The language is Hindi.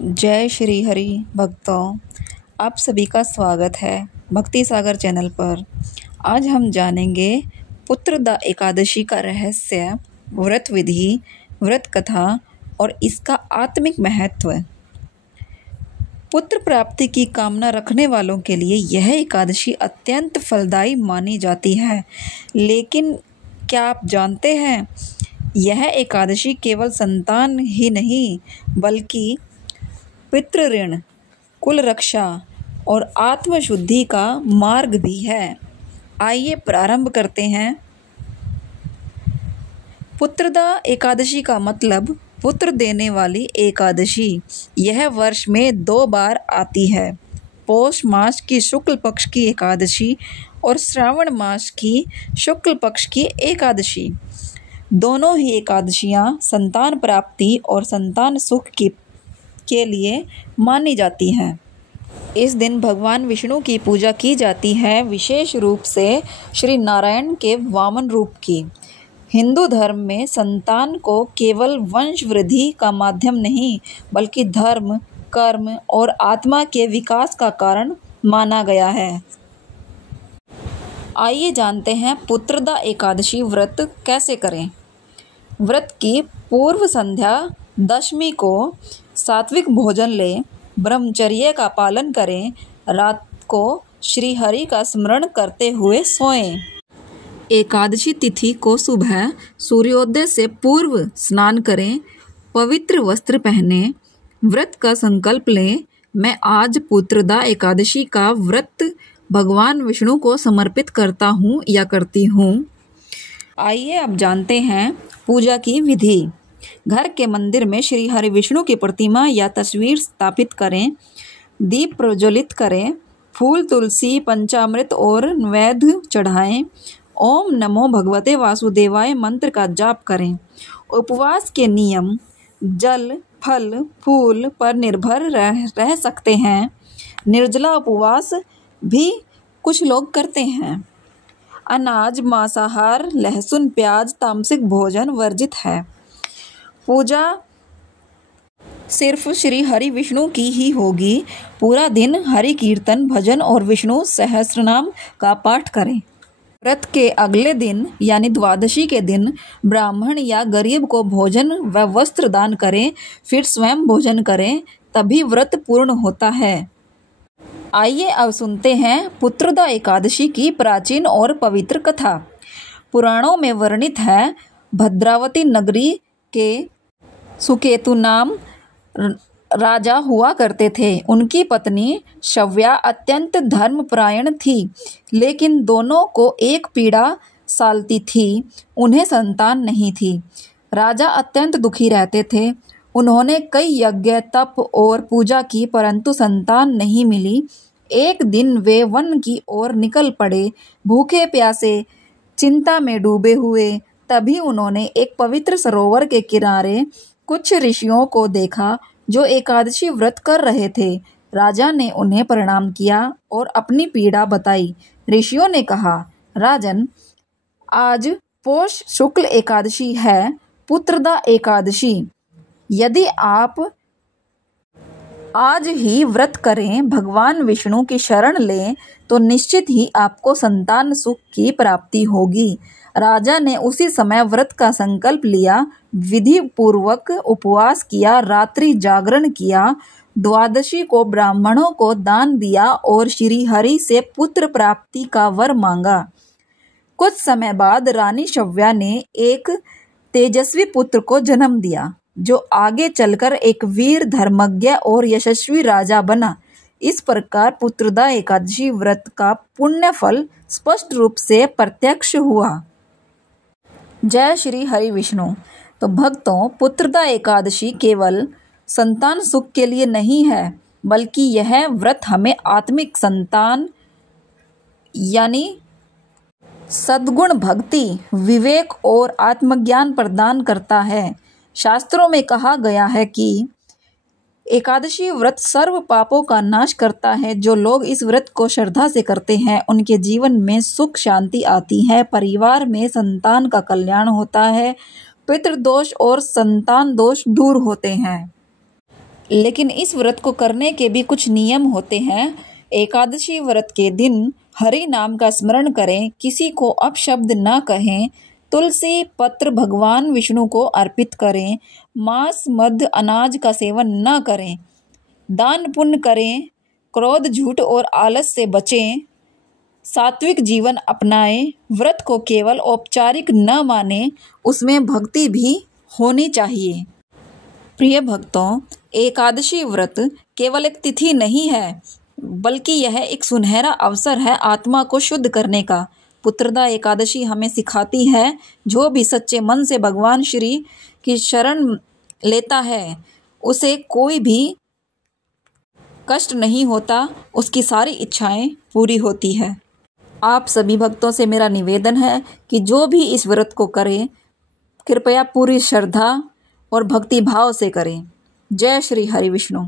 जय श्री हरि भक्तों, आप सभी का स्वागत है भक्ति सागर चैनल पर। आज हम जानेंगे पुत्रदा एकादशी का रहस्य, व्रत विधि, व्रत कथा और इसका आत्मिक महत्व। पुत्र प्राप्ति की कामना रखने वालों के लिए यह एकादशी अत्यंत फलदायी मानी जाती है। लेकिन क्या आप जानते हैं, यह एकादशी केवल संतान ही नहीं बल्कि पितृ ऋण, कुल रक्षा और आत्मशुद्धि का मार्ग भी है। आइए प्रारंभ करते हैं। पुत्रदा एकादशी का मतलब पुत्र देने वाली एकादशी। यह वर्ष में 2 बार आती है, पौष मास की शुक्ल पक्ष की एकादशी और श्रावण मास की शुक्ल पक्ष की एकादशी। दोनों ही एकादशियां संतान प्राप्ति और संतान सुख के लिए मानी जाती हैं। इस दिन भगवान विष्णु की पूजा की जाती है, विशेष रूप से श्री नारायण के वामन रूप की। हिंदू धर्म में संतान को केवल वंश वृद्धि का माध्यम नहीं बल्कि धर्म, कर्म और आत्मा के विकास का कारण माना गया है। आइए जानते हैं पुत्रदा एकादशी व्रत कैसे करें। व्रत की पूर्व संध्या दशमी को सात्विक भोजन लें, ब्रह्मचर्य का पालन करें, रात को श्री हरि का स्मरण करते हुए सोएं। एकादशी तिथि को सुबह सूर्योदय से पूर्व स्नान करें, पवित्र वस्त्र पहनें, व्रत का संकल्प लें। मैं आज पुत्रदा एकादशी का व्रत भगवान विष्णु को समर्पित करता हूँ या करती हूँ। आइए अब जानते हैं पूजा की विधि। घर के मंदिर में श्री हरि विष्णु की प्रतिमा या तस्वीर स्थापित करें, दीप प्रज्वलित करें, फूल, तुलसी, पंचामृत और नैवेद्य चढ़ाएं। ओम नमो भगवते वासुदेवाय मंत्र का जाप करें। उपवास के नियम जल, फल, फूल पर निर्भर रह सकते हैं। निर्जला उपवास भी कुछ लोग करते हैं। अनाज, मांसाहार, लहसुन, प्याज, तामसिक भोजन वर्जित है। पूजा सिर्फ श्री हरि विष्णु की ही होगी। पूरा दिन हरि कीर्तन, भजन और विष्णु सहस्रनाम का पाठ करें। व्रत के अगले दिन यानी द्वादशी के दिन ब्राह्मण या गरीब को भोजन व वस्त्र दान करें, फिर स्वयं भोजन करें, तभी व्रत पूर्ण होता है। आइए अब सुनते हैं पुत्रदा एकादशी की प्राचीन और पवित्र कथा। पुराणों में वर्णित है, भद्रावती नगरी के सुकेतु नाम राजा हुआ करते थे। उनकी पत्नी शव्या अत्यंत धर्मपरायण थी, लेकिन दोनों को एक पीड़ा सालती थी, उन्हें संतान नहीं थी। राजा अत्यंत दुखी रहते थे। उन्होंने कई यज्ञ, तप और पूजा की, परंतु संतान नहीं मिली। एक दिन वे वन की ओर निकल पड़े, भूखे प्यासे, चिंता में डूबे हुए। तभी उन्होंने एक पवित्र सरोवर के किनारे कुछ ऋषियों को देखा जो एकादशी व्रत कर रहे थे। राजा ने उन्हें प्रणाम किया और अपनी पीड़ा बताई। ऋषियों ने कहा, राजन, आज पौष शुक्ल एकादशी है, पुत्रदा एकादशी। यदि आप आज ही व्रत करें, भगवान विष्णु की शरण लें, तो निश्चित ही आपको संतान सुख की प्राप्ति होगी। राजा ने उसी समय व्रत का संकल्प लिया, विधि पूर्वक उपवास किया, रात्रि जागरण किया, द्वादशी को ब्राह्मणों को दान दिया और श्री हरि से पुत्र प्राप्ति का वर मांगा। कुछ समय बाद रानी शव्या ने एक तेजस्वी पुत्र को जन्म दिया, जो आगे चलकर एक वीर, धर्मज्ञ और यशस्वी राजा बना। इस प्रकार पुत्रदा एकादशी व्रत का पुण्य फल स्पष्ट रूप से प्रत्यक्ष हुआ। जय श्री हरि विष्णु। तो भक्तों, पुत्रदा एकादशी केवल संतान सुख के लिए नहीं है, बल्कि यह व्रत हमें आत्मिक संतान यानी सद्गुण, भक्ति, विवेक और आत्मज्ञान प्रदान करता है। शास्त्रों में कहा गया है कि एकादशी व्रत सर्व पापों का नाश करता है। जो लोग इस व्रत को श्रद्धा से करते हैं, उनके जीवन में सुख शांति आती है, परिवार में संतान का कल्याण होता है, पितृदोष और संतान दोष दूर होते हैं। लेकिन इस व्रत को करने के भी कुछ नियम होते हैं। एकादशी व्रत के दिन हरि नाम का स्मरण करें, किसी को अपशब्द न कहें, तुलसी पत्र भगवान विष्णु को अर्पित करें, मांस मद्य अनाज का सेवन न करें, दान पुण्य करें, क्रोध झूठ और आलस से बचें, सात्विक जीवन अपनाएं, व्रत को केवल औपचारिक न माने, उसमें भक्ति भी होनी चाहिए। प्रिय भक्तों, एकादशी व्रत केवल एक तिथि नहीं है, बल्कि यह एक सुनहरा अवसर है आत्मा को शुद्ध करने का। पुत्रदा एकादशी हमें सिखाती है, जो भी सच्चे मन से भगवान श्री की शरण लेता है, उसे कोई भी कष्ट नहीं होता, उसकी सारी इच्छाएं पूरी होती है। आप सभी भक्तों से मेरा निवेदन है कि जो भी इस व्रत को करें, कृपया पूरी श्रद्धा और भक्ति भाव से करें। जय श्री हरि विष्णु।